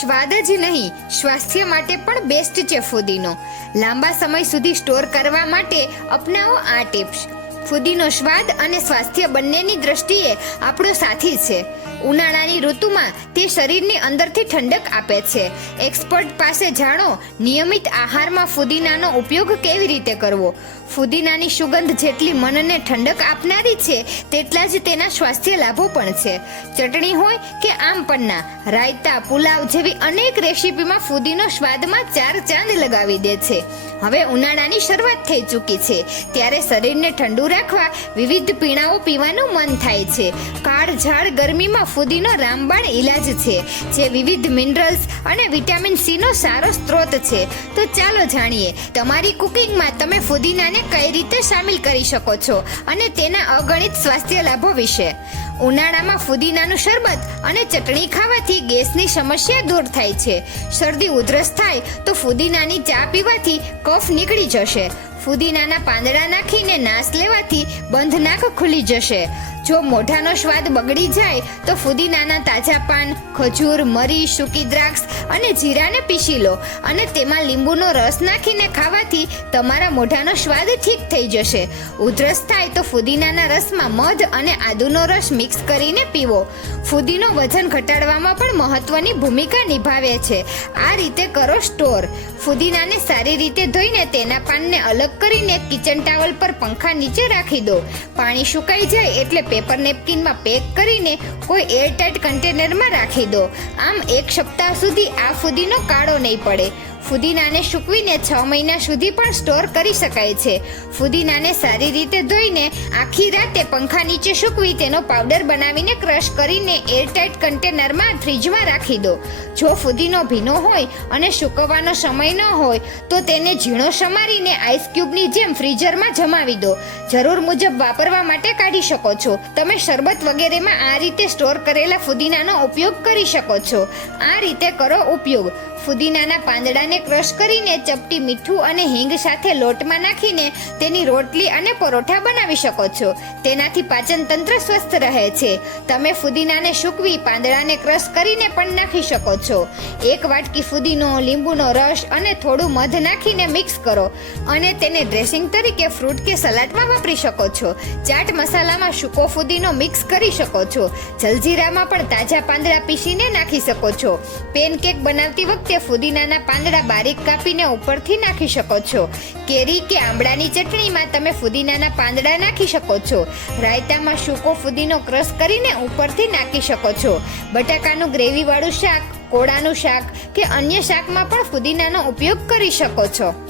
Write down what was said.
સ્વાદ જ નહીં, સ્વાસ્થ્ય માટે પણ બેસ્ટ છે ફુદીનો. લાંબા સમય સુધી સ્ટોર કરવા માટે અપનાવો આ ટિપ્સ ફુદીનો સ્વાદ અને સ્વાસ્થ્ય બંનેની દ્રષ્ટિએ આપણો સાથી છે. ઉનાળાની ઋતુમાં તે શરીરની અંદરથી ઠંડક આપે છે. એક્સપર્ટ પાસે જાણો, નિયમિત આહારમાં ફુદીનાનો ઉપયોગ કેવી રીતે કરવો? ફુદીનાની સુગંધ જેટલી મનને ઠંડક આપનારી છે, તેટલા જ તેના સ્વાસ્થ્ય લાભો પણ છે. ચટણી હોય કે આમ પન્ના, રાયતા, પુલાવ જેવી અનેક રેસીપીમાં ફુદીનો સ્વાદમાં ચાર ચાંદ લગાવી દે છે. હવે ઉનાળાની શરૂઆત થઈ ચૂકી છે. ત્યારે શરીરને ઠંડુ રાખવા વિવિધ પીણાઓ પીવાનું મન થાય છે. કાળઝાળ ગરમીમાં ફુદીનો રામબાણ ઈલાજ છે, જે વિવિધ મિનરલ્સ અને વિટામિન સી નો સારો સ્ત્રોત છે. તો ચાલો જાણીએ, તમારી કુકિંગમાં તમે ફુદીનાને કઈ રીતે સામેલ કરી શકો છો અને તેના અગણિત સ્વાસ્થ્ય લાભો વિશે? ઉનાળામાં ફુદીનાનું શરબત અને ચટણી ખાવાથી ગેસની સમસ્યા દૂર થાય છે. શરદી ઉધરસ થાય તો ફુદીનાની ચા પીવાથી કફ નીકળી જશે. ફુદીનાના પાંદડા નાખીને નાશ લેવાથી બંધ નાક ખુલી જશે. જો મોઢાનો સ્વાદ બગડી જાય, તો ફુદીનાના તાજા પાન, ખજૂર, મરી, સૂકી દ્રાક્ષ અને જીરાને પીસી લો અને તેમાં લીંબુનો રસ નાખીને ખાવાથી તમારા મોઢાનો સ્વાદ ઠીક થઈ જશે. ઉધરસ થાય તો ફુદીનાના રસમાં મધ અને આદુનો રસ મિક્સ કરીને પીવો. ફુદીનો વજન ઘટાડવામાં પણ મહત્વની ભૂમિકા નિભાવે છે. આ રીતે કરો સ્ટોર. ફુદીનાને સારી રીતે ધોઈને તેના પાનને અલગ કરીને કિચન ટાવલ પર પંખા નીચે રાખી દો. પાણી સુકાઈ જાય એટલે પેપર નેપકિનમાં પેક કરીને કોઈ એરટાઇટ કન્ટેનરમાં રાખી દો. આમ એક સપ્તાહ સુધી આ ફુદીનો કાળો નહીં પડે. ફુદીનાને સૂકવીને છ મહિના સુધી પણ સ્ટોર કરી શકાય છે. ફુદીનાને સારી રીતે ધોઈને આખી રાતે પંખા નીચે સૂકવી તેનો પાવડર બનાવીને ક્રશ કરીને એરટાઇટ કન્ટેનરમાં ફ્રીજમાં રાખી દો. જો ફુદીનો ભીનો હોય અને સૂકવવાનો સમય ન હોય, તો તેને ઝીણો સમારીને આઈસ ક્યુબની જેમ ફ્રીઝરમાં જમાવી દો. જરૂર મુજબ વાપરવા માટે કાઢી શકો છો. તમે શરબત વગેરેમાં આ રીતે સ્ટોર કરેલા ફુદીનાનો ઉપયોગ કરી શકો છો. આ રીતે કરો ઉપયોગ. ફુદીનાના પાંદડાને ક્રશ કરીને ચપટી મીઠું અને હિંગ સાથે લોટમાં નાખીને તેની રોટલી અને પરોઠા બનાવી શકો છો. તેનાથી પાચન તંત્ર સ્વસ્થ રહે છે. તમે ફુદીનાને સૂકવી પાંદડાને ક્રશ કરીને પણ નાખી શકો છો. એક વાટકી ફુદીનો, લીંબુનો રસ અને થોડું મધ નાખીને મિક્સ કરો અને તેને ડ્રેસિંગ તરીકે ફ્રૂટ કે સલાડમાં વાપરી શકો છો. ચાટ મસાલામાં સૂકો ફુદીનો મિક્સ કરી શકો છો. જલજીરામાં પણ તાજા પાંદડા પીસીને નાખી શકો છો. પેનકેક બનાવતી વખતે ફુદીનાના પાંદડા બારીક કાપીને ઉપરથી નાખી શકો છો. કેરી કે આંબળાની ચટણીમાં તમે ફુદીનાના પાંદડા નાખી શકો છો. રાયતામાં સૂકો ફુદીનો ક્રશ કરીને ઉપરથી નાખી શકો છો. બટાકાનું ગ્રેવીવાળું શાક, કોળાનું શાક કે અન્ય શાકમાં પણ ફુદીનાનો ઉપયોગ કરી શકો છો.